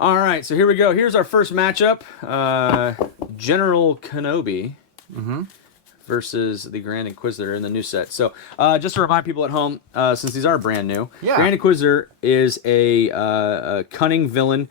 All right, so here we go. Here's our first matchup. General Kenobi versus the Grand Inquisitor in the new set. So just to remind people at home, since these are brand new, Grand Inquisitor is a cunning villain.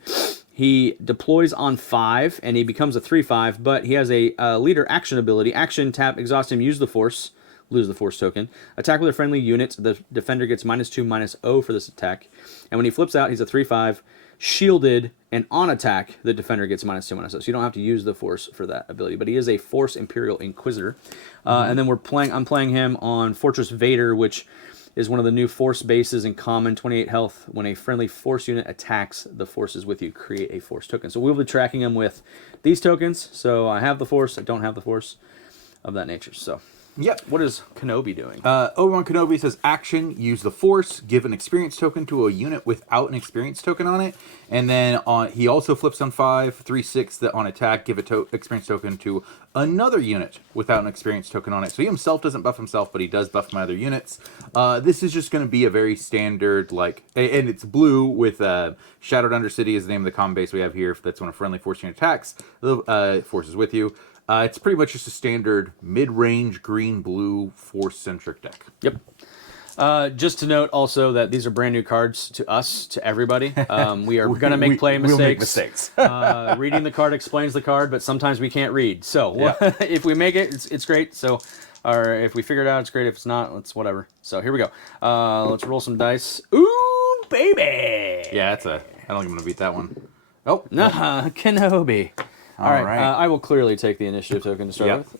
He deploys on 5, and he becomes a 3/5, but he has a leader action ability. Action, tap, exhaust him, use the Force, lose the Force token. Attack with a friendly unit. The defender gets -2/-0 for this attack. And when he flips out, he's a 3/5, shielded, and on attack, the defender gets -2/-0. So you don't have to use the Force for that ability, but he is a Force Imperial Inquisitor. And then I'm playing him on Fortress Vader, which is one of the new Force bases in common, 28 health. When a friendly Force unit attacks the forces with you, create a Force token. So we'll be tracking him with these tokens. So I have the Force, I don't have the Force, of that nature. So, yep. What is Kenobi doing? Obi-Wan Kenobi says, action, use the Force, give an experience token to a unit without an experience token on it. And then he also flips on 5, 3/6 that on attack, give a experience token to another unit without an experience token on it. So he himself doesn't buff himself, but he does buff my other units. This is just going to be a very standard, like, and it's blue with Shadowed Undercity is the name of the common base we have here. That's when a friendly Force unit attacks, the Force is with you. It's pretty much just a standard mid-range green-blue Force-centric deck. Yep. Just to note also that these are brand new cards to us, to everybody. We are going to make play mistakes. We'll make mistakes. Reading the card explains the card, but sometimes we can't read. So if we make it, it's great. So, or if we figure it out, it's great. If it's not, it's whatever. So here we go. Let's roll some dice. Ooh, baby! Yeah, I don't think I'm going to beat that one. Oh. Nah, Kenobi. All right. I will clearly take the initiative token to start with.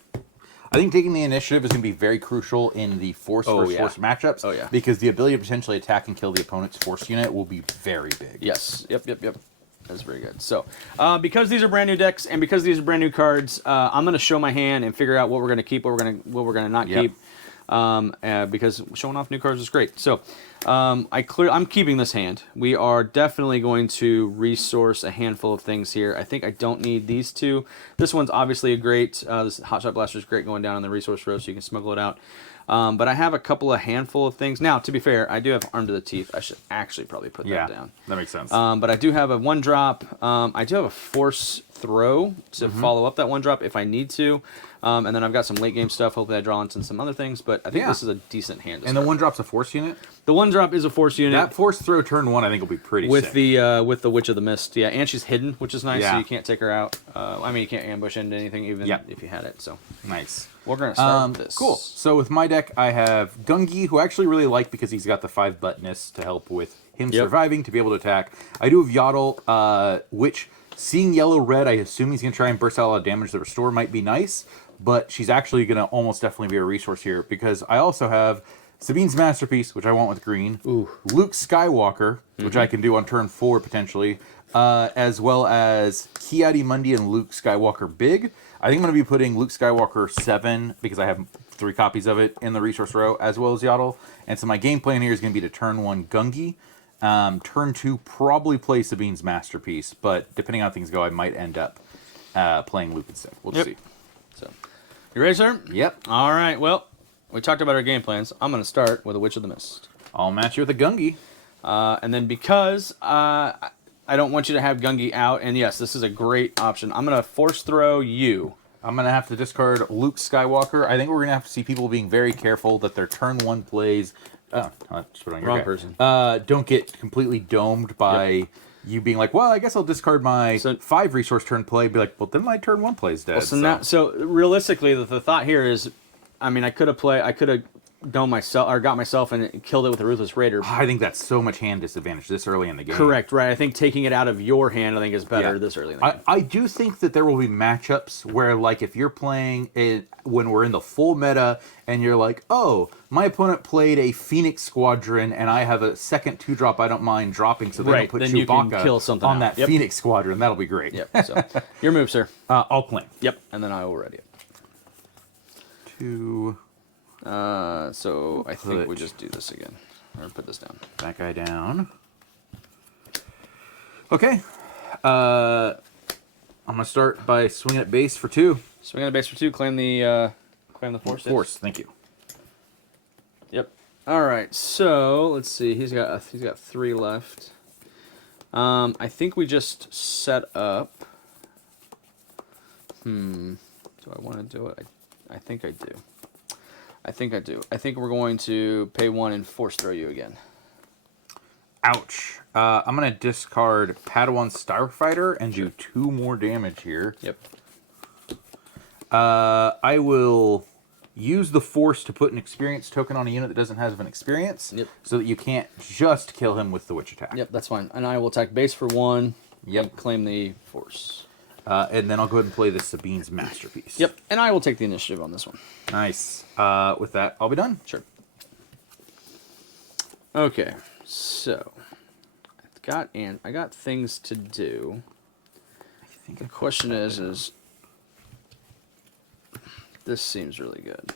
I think taking the initiative is going to be very crucial in the Force versus Force matchups. Oh, yeah. Because the ability to potentially attack and kill the opponent's Force unit will be very big. Yes. Yep. That's very good. So, because these are brand new decks and because these are brand new cards, I'm going to show my hand and figure out what we're going to keep, what we're going to not keep. Because showing off new cards is great. So, I'm keeping this hand. We are definitely going to resource a handful of things here. I think I don't need these two. This one's obviously a great, this Hotshot Blaster is great going down on the resource row, so you can smuggle it out. But I have a handful of things. Now, to be fair, I do have Arm to the Teeth. I should actually probably put that down. That makes sense. But I do have a 1-drop. I do have a Force Throw to follow up that 1-drop if I need to. And then I've got some late game stuff. Hopefully I draw into some other things. But I think this is a decent hand to start. And the 1-drop's a Force unit? The 1-drop is a Force unit. That Force Throw turn 1 I think will be pretty with sick. With the Witch of the Mist. Yeah, and she's hidden, which is nice. So you can't take her out. I mean, you can't ambush into anything even if you had it. So nice. We're going to start with this. Cool. So with my deck, I have Gungi, who I actually really like because he's got the 5-buttonness to help with him surviving, to be able to attack. I do have Yaddle, which, seeing yellow-red, I assume he's going to try and burst out a lot of damage. The Restore might be nice, but she's actually going to almost definitely be a resource here because I also have Sabine's Masterpiece, which I want with green. Ooh. Luke Skywalker, which I can do on turn 4 potentially, as well as Ki-Adi-Mundi and Luke Skywalker Big. I think I'm going to be putting Luke Skywalker 7, because I have 3 copies of it, in the resource row, as well as Yaddle. And so my game plan here is going to be to turn 1 Gungi. Turn 2 probably play Sabine's Masterpiece, but depending on how things go, I might end up playing Luke instead. We'll just see. So, you ready, sir? Yep. All right, well, we talked about our game plans. I'm going to start with a Witch of the Mist. I'll match you with a Gungi. And then because I don't want you to have Gungi out, and yes, this is a great option, I'm going to Force Throw you. I'm going to have to discard Luke Skywalker. I think we're going to have to see people being very careful that their turn 1 plays... Oh, just put on your Wrong guy. person. Don't get completely domed by you being like, well, I guess I'll discard my 5 resource turn play. Be like, well, then my turn 1 play is dead. Well, so realistically, the thought here is, I mean, I could have domed myself or got myself and killed it with a Ruthless Raider. I think that's so much hand disadvantage this early in the game. Correct, right? I think taking it out of your hand, I think, is better this early in the game. I do think that there will be matchups where, like, if you're playing it when we're in the full meta and you're like, oh, my opponent played a Phoenix Squadron and I have a second 2-drop I don't mind dropping, so they don't put then Chewbacca you can kill something on that Phoenix Squadron. That'll be great. Yep. So your move, sir. I'll claim. Yep. And then I will ready it. 2. So I think we just do this again. Or put this down. That guy down. Okay. I'm going to start by swinging at base for 2. Swing at base for 2. Claim the Force. Force, thank you. Yep. All right. So let's see. He's got 3 left. I think we just set up. Do I want to do it? I think I do. I think we're going to pay 1 and force throw you again. Ouch. I'm going to discard Padawan Starfighter and do 2 more damage here. Yep. I will use the Force to put an experience token on a unit that doesn't have an experience. Yep. So that you can't just kill him with the Witch attack. Yep, that's fine. And I will attack base for 1. Yep. And claim the force. And then I'll go ahead and play the Sabine's Masterpiece. Yep. And I will take the initiative on this one. Nice. With that, I'll be done. Sure. Okay. So, I got things to do. The question is this seems really good.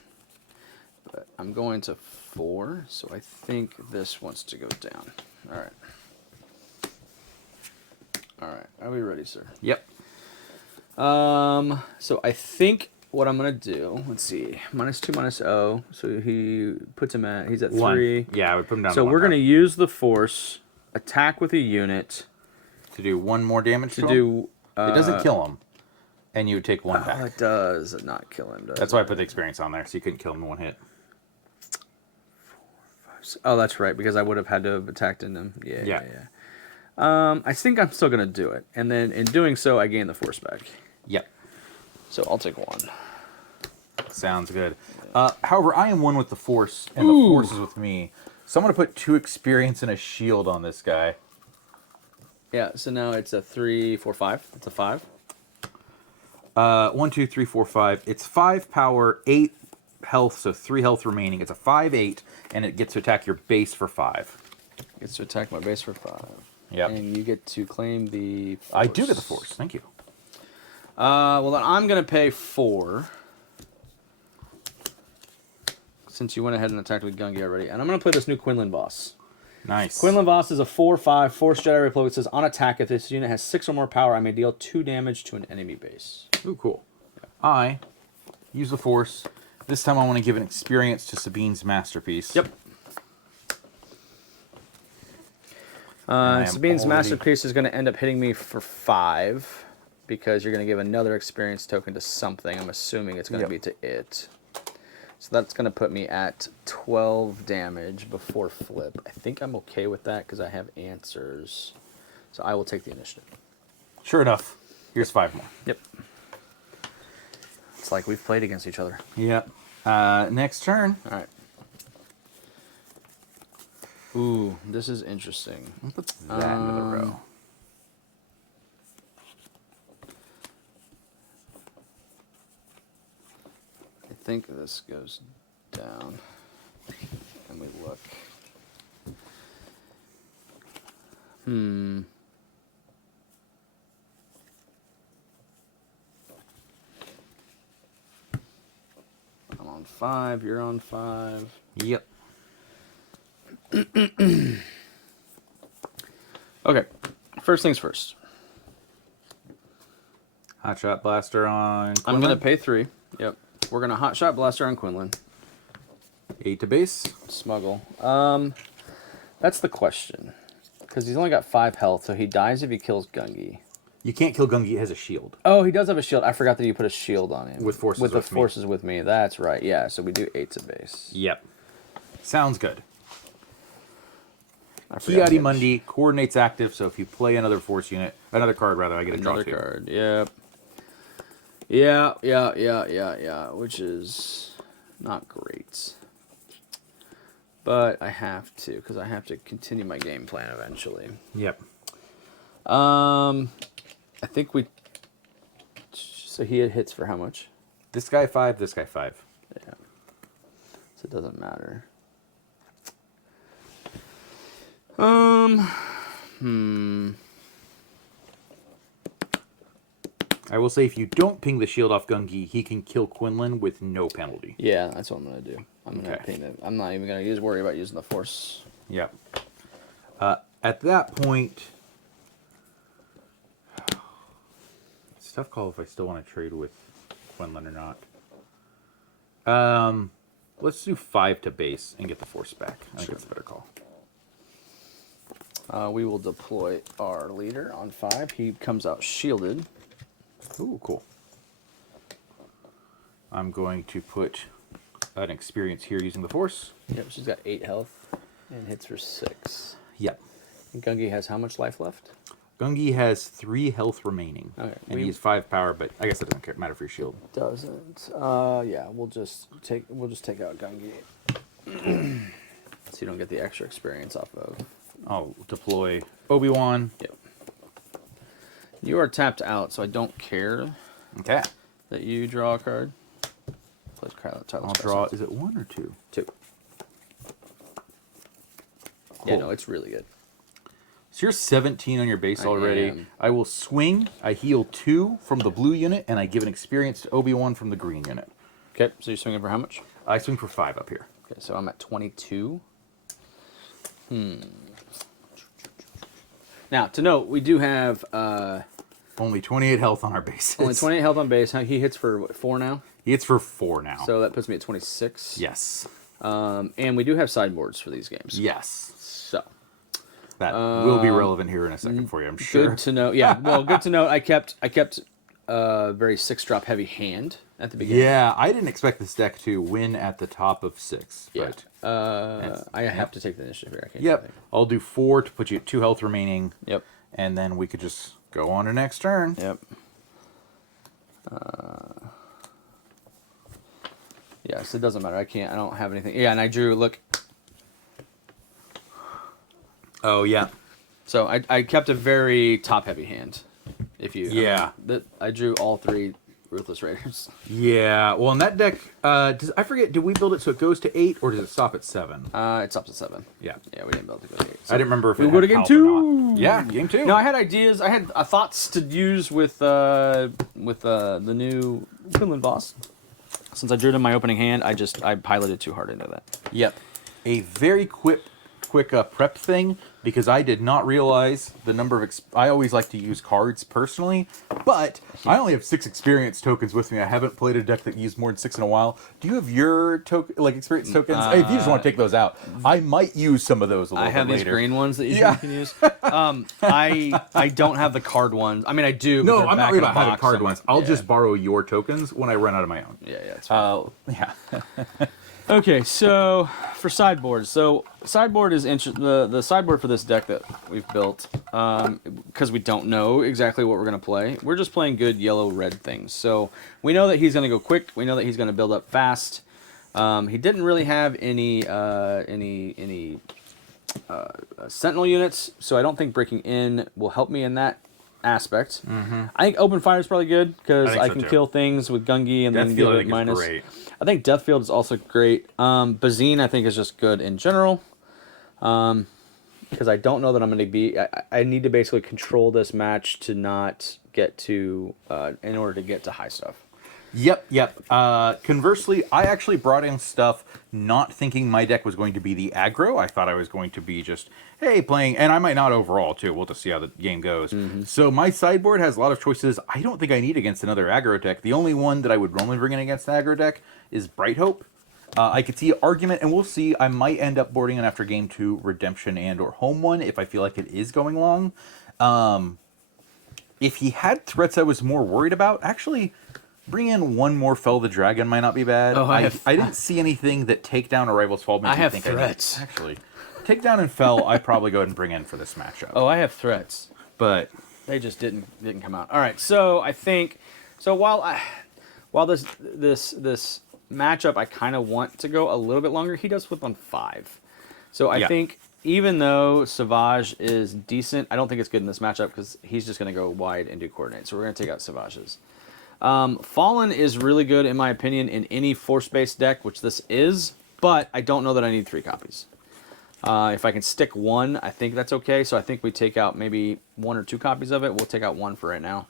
But I'm going to 4, so I think this wants to go down. All right. All right. Are we ready, sir? Yep. So I think what I'm gonna do. Let's see. -2, -0. So he puts him at. He's at 3. 1. Yeah, we put him down. So to we're 1 gonna use the force, attack with a unit to do 1 more damage. to him? do. It doesn't kill him, and you would take 1 Oh, back. it does not kill him. Does That's why I put the experience on there, so you couldn't kill him in 1 hit. Oh, that's right, because I would have had to have attacked in him. Yeah. I think I'm still gonna do it, and then in doing so, I gain the force back. Yep. So I'll take 1. Sounds good. However, I am 1 with the Force, and the Force is with me. So I'm going to put 2 experience and a shield on this guy. Yeah. So now it's a 3, 4, 5. It's a 5. 1, 2, 3, 4, 5. It's 5 power, 8 health, so 3 health remaining. It's a 5/8, and it gets to attack your base for 5. Gets to attack my base for 5. Yep. And you get to claim the force. I do get the Force. Thank you. Well, then I'm going to pay 4. Since you went ahead and attacked with Gungi already. And I'm going to play this new Quinlan boss. Nice. Quinlan boss is a 4/5 Force Jedi Replo. It says, on attack, if this unit has 6 or more power, I may deal 2 damage to an enemy base. Ooh, cool. I use the Force. This time I want to give an experience to Sabine's Masterpiece. Yep. Sabine's Masterpiece is going to end up hitting me for 5. Because you're going to give another experience token to something. I'm assuming it's going to be to it. So that's going to put me at 12 damage before flip. I think I'm okay with that because I have answers. So I will take the initiative. Sure enough. Here's 5 more. Yep. It's like we've played against each other. Yep. Next turn. All right. Ooh, this is interesting. I'll put that into the row. I think this goes down. And we look. I'm on 5, you're on 5. Yep. Okay, first things first. Hotshot Blaster on Quinlan. I'm going to pay 3. Yep. We're going to Hotshot Blaster on Quinlan. 8 to base. Smuggle. That's the question. Because he's only got 5 health, so he dies if he kills Gungi. You can't kill Gungi. He has a shield. Oh, he does have a shield. I forgot that you put a shield on him. With forces with the with me. forces with me. That's right. Yeah, so we do 8 to base. Yep. Sounds good. Kiadi Mundi, coordinates active, so if you play another force unit, another card rather, I get a draw another 2. card. Yep. Yeah. Which is not great. But I have to, because I have to continue my game plan eventually. Yep. I think we... So he hits for how much? This guy 5, this guy 5. Yeah. So it doesn't matter. I will say if you don't ping the shield off Gungi, he can kill Quinlan with no penalty. Yeah, that's what I'm gonna do. I'm gonna paint it. I'm not even gonna worry about using the force. Yep. At that point, it's a tough call if I still want to trade with Quinlan or not. Let's do 5 to base and get the force back. I think that's a better call. We will deploy our leader on 5. He comes out shielded. Ooh, cool. I'm going to put an experience here using the Force. Yep, she's got 8 health and hits for 6. Yep. And Gungi has how much life left? Gungi has 3 health remaining. Okay. And he's 5 power, but I guess it doesn't matter for your shield. Doesn't. Yeah, we'll just take out Gungi. So you don't get the extra experience off of. I'll deploy Obi-Wan. Yep. You are tapped out, so I don't care Okay. that you draw a card. I'll draw. Is it 1 or 2? 2. Cool. Yeah, no, it's really good. So you're 17 on your base I already. am. I will swing. I heal 2 from the blue unit, and I give an experience to Obi-Wan from the green unit. Okay, so you're swinging for how much? I swing for 5 up here. Okay, so I'm at 22. Now, to note, we do have Only 28 health on our bases. only 28 health on base. He hits for, what, 4 now? He hits for 4 now. So that puts me at 26. yes. And we do have sideboards for these games. Yes. So, That will be relevant here in a second for you, I'm sure. good to know. Yeah, well, good to know. I kept a very 6-drop heavy hand at the beginning. Yeah, I didn't expect this deck to win at the top of 6. Yeah. But I have to take the initiative here. I can't do yep. anything. I'll do 4 to put you at 2 health remaining. Yep. And then we could just go on to next turn. Yep. Yes, it doesn't matter. I don't have anything. Yeah, and I drew, look. Oh, yeah. So I kept a very top-heavy hand. If you... Yeah. I drew all 3 Ruthless Raiders. Yeah. Well, in that deck, I forget, did we build it so it goes to 8, or does it stop at 7? It stops at 7. Yeah. Yeah, we didn't build it to go to 8. So I didn't remember if we it go to had game health 2. or not. Yeah, game 2. No, I had ideas. I had thoughts to use with the new Quinlan boss. Since I drew it in my opening hand, I piloted too hard into that. Yep. A very quick prep thing, because I did not realize the number of... I always like to use cards personally, but I only have 6 experience tokens with me. I haven't played a deck that used more than 6 in a while. Do you have your experience tokens? If you just want to take those out, I might use some of those a little bit later. I have these green ones that you can use. I don't have the card ones. I mean, I do. But No, they're I'm not back worried in a about having box card somewhere. ones. I'll Yeah. just borrow your tokens when I run out of my own. Yeah, it's fine. Yeah. Okay, so for sideboards, sideboard is the sideboard for this deck that we've built, because we don't know exactly what we're gonna play. We're just playing good yellow-red things. So we know that he's gonna go quick. We know that he's gonna build up fast. He didn't really have any sentinel units, so I don't think breaking in will help me in that aspect. I think open fire is probably good because I can kill things with Gungi and then give it minus. Great. I think Deathfield is also great. Bazine, I think, is just good in general. Because I don't know that I'm going to be... I need to basically control this match to not get to... in order to get to high stuff. Yep. Conversely, I actually brought in stuff not thinking my deck was going to be the aggro. I thought I was going to be just, hey, playing... And I might not overall, too. We'll just see how the game goes. So my sideboard has a lot of choices I don't think I need against another aggro deck. The only one that I would normally bring in against an aggro deck is Bright Hope. I could see argument, and we'll see. I might end up boarding in after game 2 Redemption and or Home one if I feel like it is going long. If he had threats I was more worried about, actually... Bring in one more Fell the Dragon might not be bad. Oh, I didn't see anything that Takedown or Rival's Fall makes me think threats. Actually, Takedown and Fell, I'd probably go ahead and bring in for this matchup. Oh, I have threats. But They just didn't come out. All right, so I think... So while this matchup I kind of want to go a little bit longer, he does flip on 5. So I think even though Savage is decent, I don't think it's good in this matchup because he's just going to go wide and do coordinate. So we're going to take out Savage's. Fallen is really good, in my opinion, in any force-based deck, which this is, but I don't know that I need 3 copies. If I can stick 1, I think that's okay. So I think we take out maybe 1 or 2 copies of it. We'll take out 1 for right now.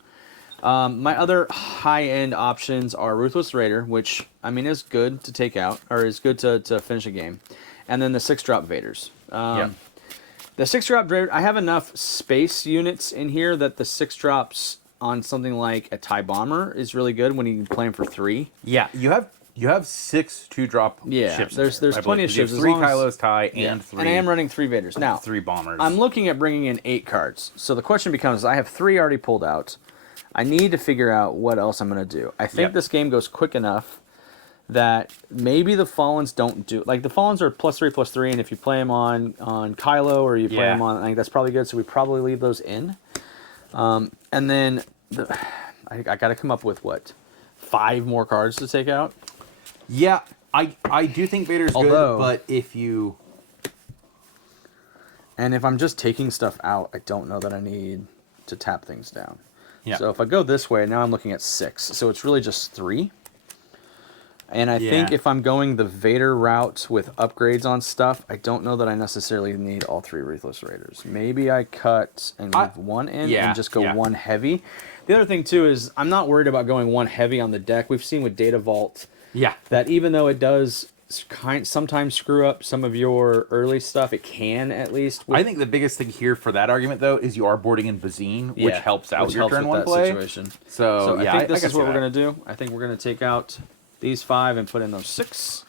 My other high-end options are Ruthless Raider, which, I mean, is good to take out, or is good to finish a game. And then the 6-drop Vaders. The 6-drop Vader, I have enough space units in here that the 6-drops... on something like a TIE Bomber is really good when you play him for 3. yeah, you have You have 6 2-drop Yeah, ships. there's I plenty of believe. You have ships. as 3 long as- Kylos, Ty, yeah. and 3. And I am running 3 Vaders. Now, 3 bombers. I'm looking at bringing in 8 cards. So the question becomes, I have 3 already pulled out. I need to figure out what else I'm going to do. I think this game goes quick enough that maybe the Fallens don't do... Like, the Fallens are +3/+3, and if you play them on Kylo or you play them on... I think that's probably good, so we probably leave those in. And then I got to come up with, what, 5 more cards to take out? Yeah, I do think Vader's good, but if you... And if I'm just taking stuff out, I don't know that I need to tap things down. Yeah. So if I go this way, now I'm looking at 6. So it's really just 3. And I think if I'm going the Vader route with upgrades on stuff, I don't know that I necessarily need all 3 Ruthless Raiders. Maybe I cut and leave 1 in and just go 1 heavy. The other thing, too, is I'm not worried about going 1 heavy on the deck. We've seen with Data Vault that even though it does sometimes screw up some of your early stuff, it can at least. I think the biggest thing here for that argument, though, is you are boarding in Bazine, which helps out your turn 1 play. Situation. So I think this is what we're going to do. I think we're going to take out these 5 and put in those 6.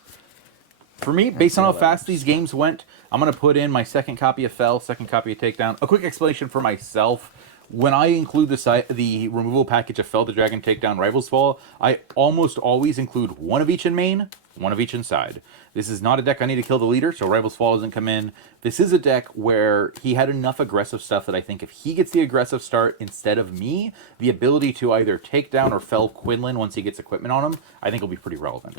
For me, based on how fast these games went, I'm going to put in my second copy of Fell, second copy of Takedown. A quick explanation for myself. When I include the removal package of Fell the Dragon, Takedown, Rivals Fall, I almost always include 1 of each in main, 1 of each inside. This is not a deck I need to kill the leader, so Rivals Fall doesn't come in. This is a deck where he had enough aggressive stuff that I think if he gets the aggressive start instead of me, the ability to either take down or fell Quinlan once he gets equipment on him, I think will be pretty relevant.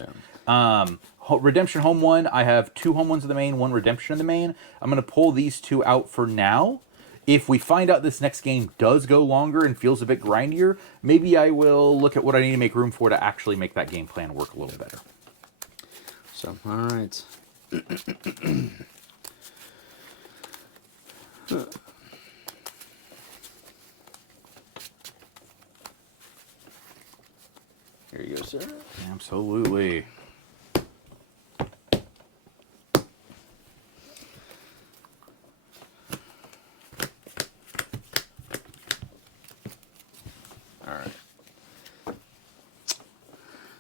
Redemption Home 1, I have 2 Home 1s in the main, 1 Redemption in the main. I'm going to pull these 2 out for now. If we find out this next game does go longer and feels a bit grindier, maybe I will look at what I need to make room for to actually make that game plan work a little better. So, all right. Here you go, sir. Absolutely. All right.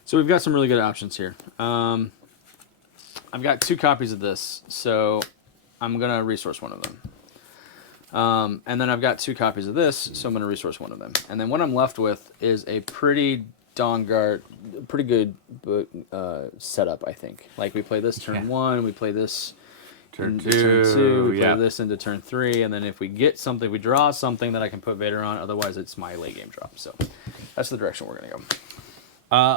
So we've got some really good options here. I've got 2 copies of this, so I'm going to resource one of them. And then I've got 2 copies of this, so I'm going to resource one of them. And then what I'm left with is a pretty good setup, I think. Like, we play this turn 1, we play this turn 2, turn 2, we play this into turn 3, and then if we get something, we draw something that I can put Vader on, otherwise it's my late game drop. So that's the direction we're going to go.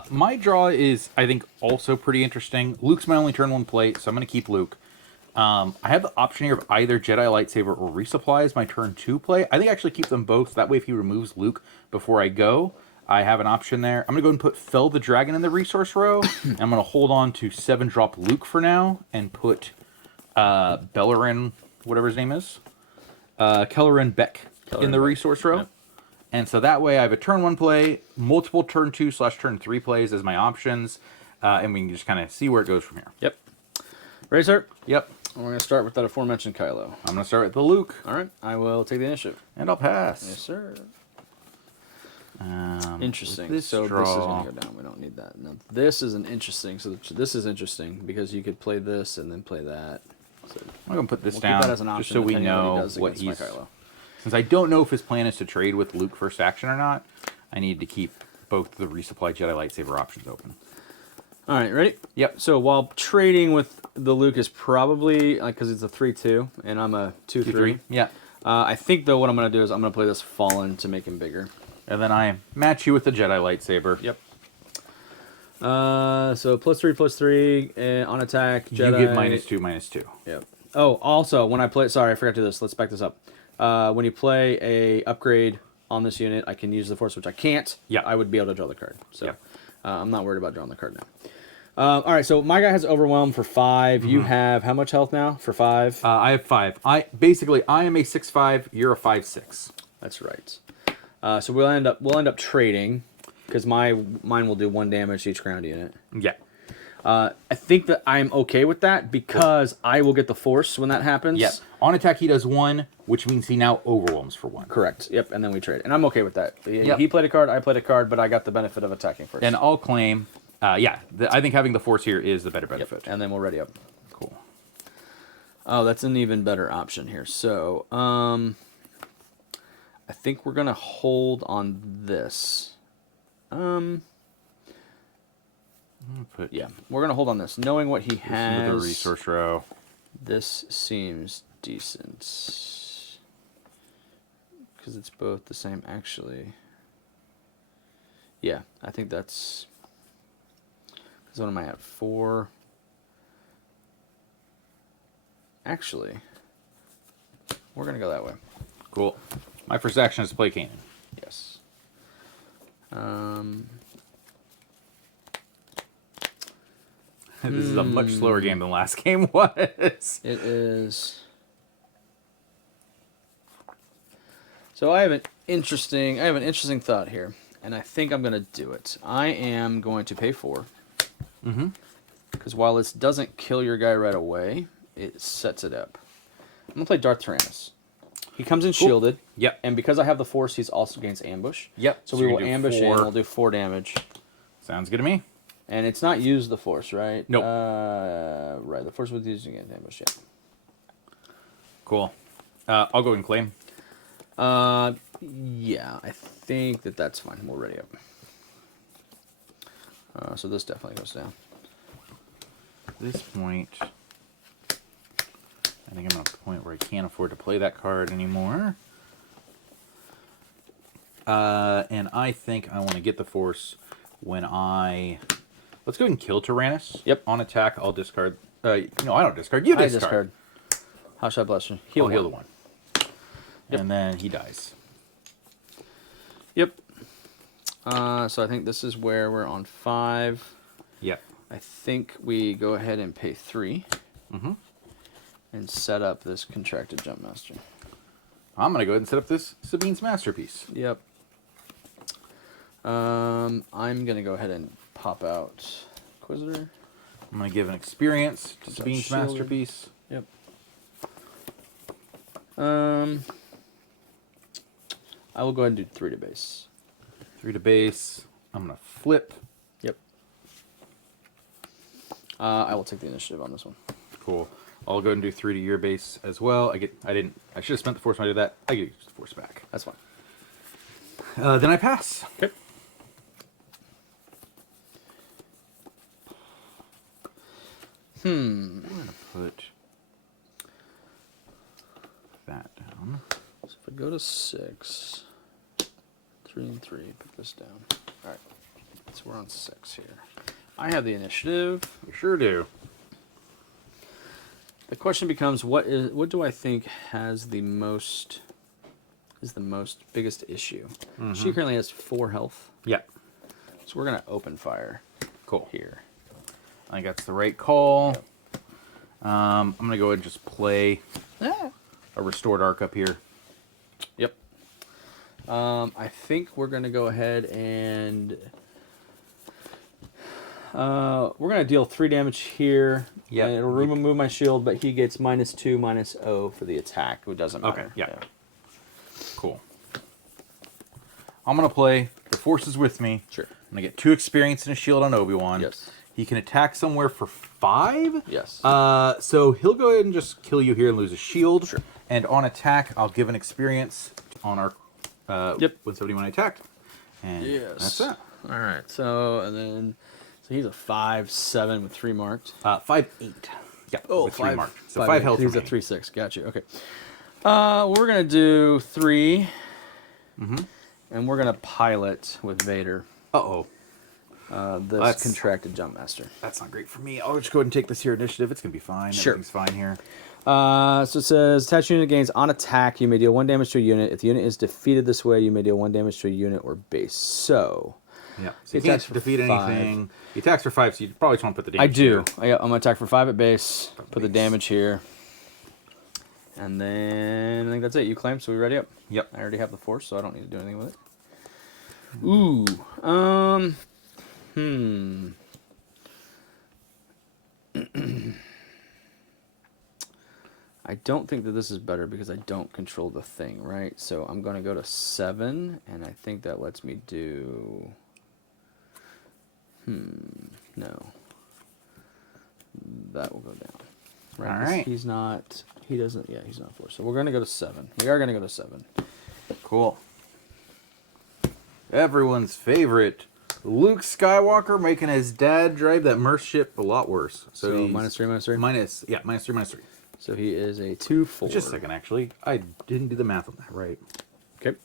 My draw is, I think, also pretty interesting. Luke's my only turn 1 play, so I'm going to keep Luke. I have the option here of either Jedi Lightsaber or Resupply as my turn 2 play. I think I actually keep them both. That way, if he removes Luke before I go, I have an option there. I'm going to go and put Fell the Dragon in the resource row. I'm going to hold on to 7-drop Luke for now and put Bellerin, whatever his name is, Kellerin Beck in the resource row. Yep. And so that way I have a turn 1 play, multiple turn 2/turn 3 plays as my options, and we can just kind of see where it goes from here. Yep. Ready, sir? Yep. We're going to start with that aforementioned Kylo. I'm going to start with the Luke. All right. I will take the initiative. And I'll pass. Yes, sir. Interesting. This is going to go down. We don't need that. Now, this is an interesting. So this is interesting because you could play this and then play that. So I'm going to put this down as an option, just so we know what he's... Since I don't know if his plan is to trade with Luke first action or not, I need to keep both the Resupply Jedi Lightsaber options open. All right, ready? Yep. So while trading with the Luke is probably, because it's a 3/2, and I'm a 2/3. Yeah. I think, though, what I'm going to do is I'm going to play this Fallen to make him bigger. And then I match you with the Jedi Lightsaber. Yep. So +3/+3 on attack. Jedi. You get -2/-2. Yep. Oh, also, when I play... Sorry, I forgot to do this. Let's back this up. When you play a upgrade on this unit, I can use the Force, which I can't. Yeah. I would be able to draw the card. So I'm not worried about drawing the card now. All right, so my guy has Overwhelm for 5. You have how much health now for 5? I have 5. I am a 6/5. You're a 5/6. That's right. So we'll end up trading because mine will do 1 damage to each ground unit. Yeah. I think that I'm okay with that because I will get the Force when that happens. Yep. On attack, he does 1, which means he now overwhelms for 1. Correct. Yep. And then we trade, and I'm okay with that. He played a card, I played a card, but I got the benefit of attacking first. And I'll claim Yeah, I think having the force here is the better benefit. And then we'll ready up. Cool. Oh, that's an even better option here. So, I think we're gonna hold on this. Yeah, we're gonna hold on this, knowing what he has. Into the resource row. This seems decent because it's both the same. Actually, yeah, I think that's. So what am I at? 4. Actually, we're gonna go that way. Cool. My first action is to play Canaan. Yes. This is a much slower game than last game was. It is. So I have an interesting thought here, and I think I'm gonna do it. I am going to pay 4. Because while this doesn't kill your guy right away, it sets it up. I'm gonna play Darth Tyrannus. He comes in shielded. Yep. And because I have the force, he's also against ambush. Yep. So we will ambush in. We'll do 4 damage. Sounds good to me. And it's not use the force, right? Nope. Right. The force was using against ambush. Yeah. Cool. I'll go and claim. Yeah, I think that's fine. We'll ready up. So this definitely goes down. At this point, I think I'm at the point where I can't afford to play that card anymore. And I think I want to get the force when I... Let's go ahead and kill Tyrannus. Yep. On attack, I'll discard... no, I don't discard. You discard. I discard. How should I bless you? I'll heal the 1. Yep. And then he dies. Yep. So I think this is where we're on 5. Yep. I think we go ahead and pay 3. And set up this contracted jump master. I'm going to go ahead and set up this Sabine's Masterpiece. Yep. I'm going to go ahead and pop out Inquisitor. I'm going to give an experience to Comes out Sabine's shielded. Masterpiece. Yep. I will go ahead and do 3 to base. 3 to base. I'm going to flip. Yep. I will take the initiative on this one. Cool. I'll go ahead and do 3 to your base as well. I should have spent the force when I did that. I get the force back. That's fine. Then I pass. Okay. I'm going to put that down. So if I go to 6, 3 and 3, put this down. All right. So we're on 6 here. I have the initiative. You sure do. The question becomes, what do I think has the biggest issue? She currently has 4 health. Yeah. So we're gonna open fire. Cool. Here. I think that's the right call. Yep. I'm going to go ahead and just play a Restored Arc up here. Yep. I think we're gonna go ahead and we're gonna deal 3 damage here. Yeah. And it'll remove my shield, but he gets -2, -0 for the attack. It doesn't matter. Okay. Yeah. Cool. I'm going to play. The force is with me. Sure. I'm going to get 2 experience and a shield on Obi-Wan. Yes. He can attack somewhere for 5. Yes. So he'll go ahead and just kill you here and lose a shield. Sure. And on attack, I'll give an experience on our 171 I attacked. And that's that. All right. So he's a 5/7 with 3 marked. 5/8. Yeah. with 3 marked. So 5 health. He's a remaining. 3/6. Gotcha. Okay. We're gonna do 3. And we're gonna pilot with Vader. Uh-oh. This contracted jump master. That's not great for me. I'll just go ahead and take this here initiative. It's going to be fine. Sure. Everything's fine here. So it says, attached unit gains on attack. You may deal 1 damage to a unit. If the unit is defeated this way, you may deal 1 damage to a unit or base. So, Yeah. So you can't defeat 5. anything. He attacks for 5, so you probably just want to put the I damage do. here. I'm going to attack for 5 at base. Put the damage here. And then I think that's it. You claim, so we ready up? Yep. I already have the force, so I don't need to do anything with it. Ooh. I don't think that this is better because I don't control the thing, right? So I'm going to go to 7, and I think that lets me do... No. That will go down. All 'cause right. He's not. He doesn't. Yeah, he's not 4. So we're going to go to 7. We are going to go to 7. Cool. Everyone's favorite, Luke Skywalker, making his dad drive that Merc ship a lot worse. So he's -3, -3. -3. So he is a 2/4. Just a second, actually. I didn't do the math on that right. Okay.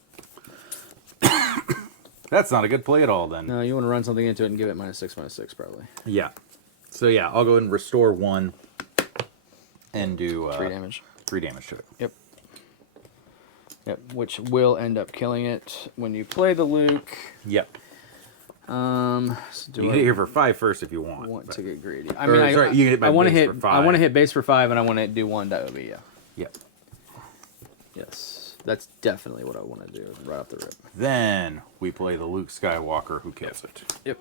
That's not a good play at all, then. No, you want to run something into it and give it -6, -6, probably. Yeah. So yeah, I'll go ahead and restore 1 and do 3 damage. 3 damage to it. Yep. Yep. Which will end up killing it when you play the Luke. Yep. So do You I can get here for 5 first if you want. want but- to get greedy? I Or, mean, sorry, you can hit by I want to base hit. for I want to 5. hit base for 5, and I want to do 1 to Obi. Yeah. Yep. Yes, that's definitely what I want to do right off the rip. Then we play the Luke Skywalker who kills it. Yep.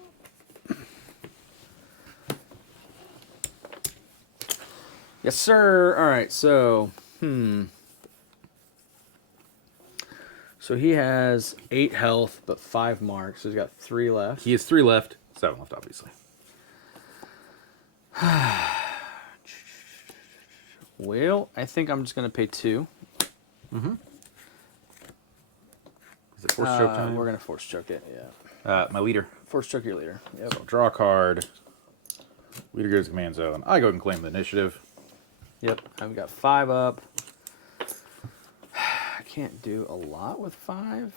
Yes, sir. All right. So, So he has 8 health, but 5 marks. So he's got 3 left. He has 3 left. 7 left, obviously. Well, I think I'm just gonna pay 2. Is it force choke time? We're gonna force choke it. Yeah. My leader. Force choke your leader. Yep. So draw a card. Leader goes to command zone. I go and claim the initiative. Yep. I've got 5 up. I can't do a lot with 5.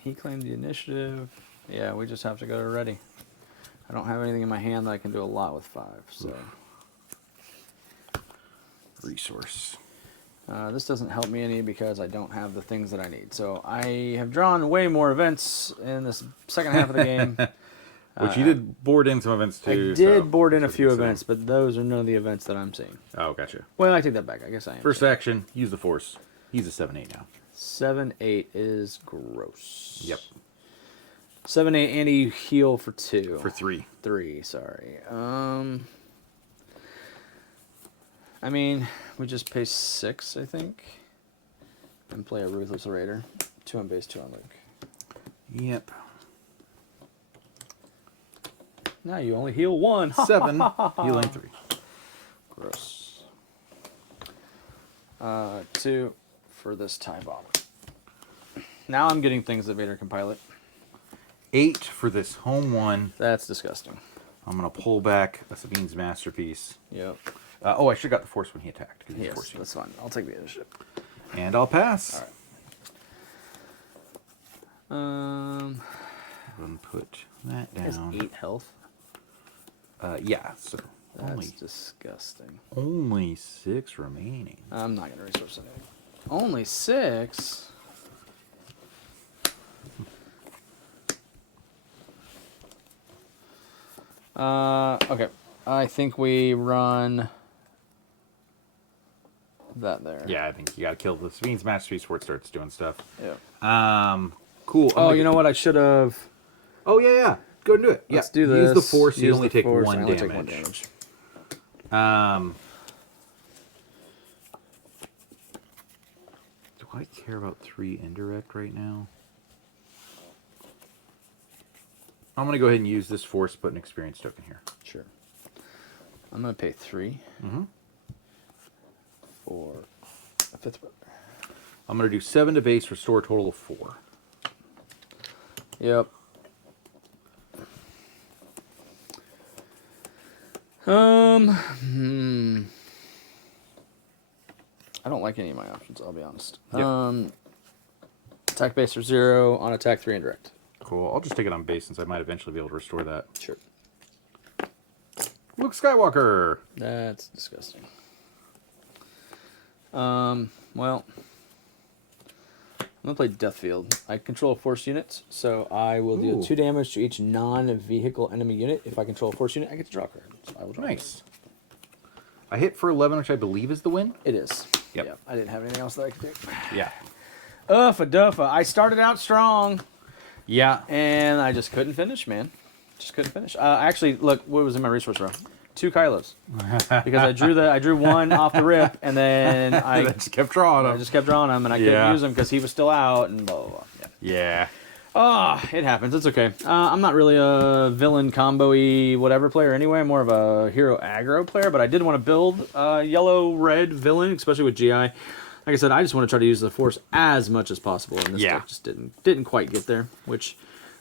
He claimed the initiative. Yeah, we just have to go to ready. I don't have anything in my hand that I can do a lot with 5. So Resource. this doesn't help me any because I don't have the things that I need. So I have drawn way more events in this second half of the game. Which you did board in some events I too. did so board in a that's what few you said. events, but those are none of the events that I'm seeing. Oh, gotcha. Well, I take that back. I guess I am. First action, use the force. He's a 7/8 now. 7/8 is gross. Yep. 7/8, and you heal for 2. For 3. 3, sorry. I mean, we just pay 6, I think, and play a Ruthless Raider. 2 on base, 2 on Luke. Yep. Now you only heal 1. 7, healing 3. Gross. 2 for this tie bomb. Now I'm getting things that Vader can pilot. 8 for this home 1. That's disgusting. I'm going to pull back a Sabine's Masterpiece. Yep. Oh, I should have got the force when he attacked. 'cause he's Yes, force that's fine. I'll take the initiative. And I'll pass. All right. Go and put that He has down. 8 health. Yeah, so That's disgusting. only 6 remaining. I'm not gonna resource anything. Only 6. Okay. I think we run that there. Yeah, I think you gotta kill the Sabine's Masterpiece before it starts doing stuff. Yeah. Cool. Oh, you know what? I should have. Oh, yeah. Go and do it. Let's yeah. do this. Use the force, you Use only the take force, 1 I only damage. take 1 damage. Do I care about 3 indirect right now? I'm gonna go ahead and use this force, put an experience token here. Sure. I'm gonna pay 3 for a 5th. I'm gonna do 7 to base, restore a total of 4. Yep. I don't like any of my options, I'll be honest. Yep. Attack base for 0, on attack 3 indirect. Cool. I'll just take it on base since I might eventually be able to restore that. Sure. Luke Skywalker. That's disgusting. Well, I'm gonna play Deathfield. I control force units, so I will deal Ooh. 2 damage to each non-vehicle enemy unit. If I control a force unit, I get to draw a card. So I will draw. Nice. I hit for 11, which I believe is the win. It is. Yep. Yeah, I didn't have anything else that I could do. Yeah. Uffa duffa. I started out strong, Yeah. and I just couldn't finish, man. Just couldn't finish. Actually, look, what was in my resource row? 2 Kylos. Because I drew 1 off the rip, and then I just kept drawing I them. just kept drawing him, and I couldn't use him because he was still out, and blah, blah, blah. Yeah. It happens. It's okay. I'm not really a villain combo-y whatever player anyway. I'm more of a hero aggro player, but I did want to build yellow-red villain, especially with GI. Like I said, I just want to try to use the Force as much as possible, and this deck just didn't quite get there, which,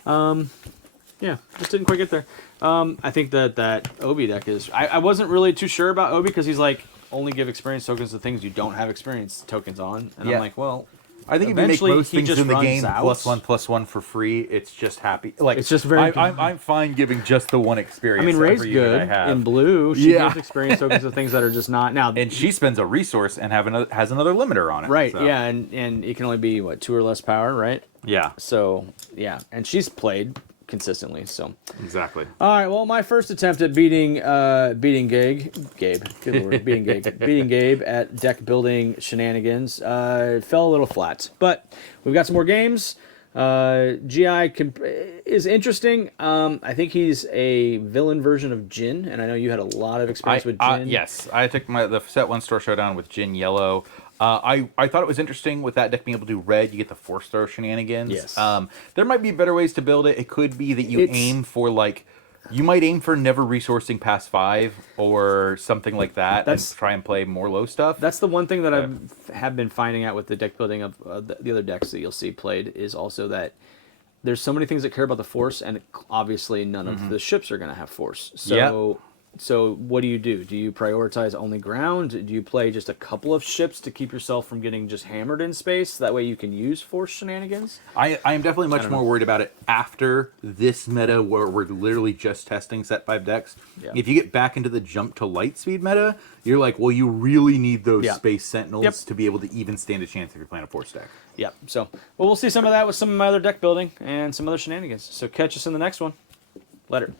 yeah, just didn't quite get there. I think that Obi deck is... I wasn't really too sure about Obi because he's like, only give experience tokens to things you don't have experience tokens on, and I'm like, well... I think if you make most things in the game +1/+1 for free, it's just happy. Like it's just very. I'm fine giving just the one experience. I mean, Ray's good in blue. She gives experience tokens to things that are just not now. And she spends a resource and has another limiter on it. Right. So. Yeah, and it can only be what 2 or less power, right? Yeah. So yeah, and she's played consistently. So exactly. All right. Well, my first attempt at beating Gabe. Good lord, beating Gabe at deck building shenanigans fell a little flat. But we've got some more games. GI is interesting. I think he's a villain version of Jin, and I know you had a lot of experience with Jin. Yes, I took the set 1 store showdown with Jin yellow. I thought it was interesting with that deck being able to do red. You get the force throw shenanigans. Yes. There might be better ways to build it. It could be that you aim for you might aim for never resourcing past 5 or something like that, and try and play more low stuff. That's the one thing that I have been finding out with the deck building of the other decks that you'll see played is also that there's so many things that care about the force, and obviously none of the ships are going to have force. So. So what do? Do you prioritize only ground? Do you play just a couple of ships to keep yourself from getting just hammered in space? That way you can use force shenanigans? I am definitely much more worried about it after this meta where we're literally just testing set 5 decks. Yeah. If you get back into the jump to light speed meta, you're like, well, you really need those space sentinels to be able to even stand a chance if you're playing a force deck. Yeah, so we'll see some of that with some of my other deck building and some other shenanigans. So catch us in the next one. Later.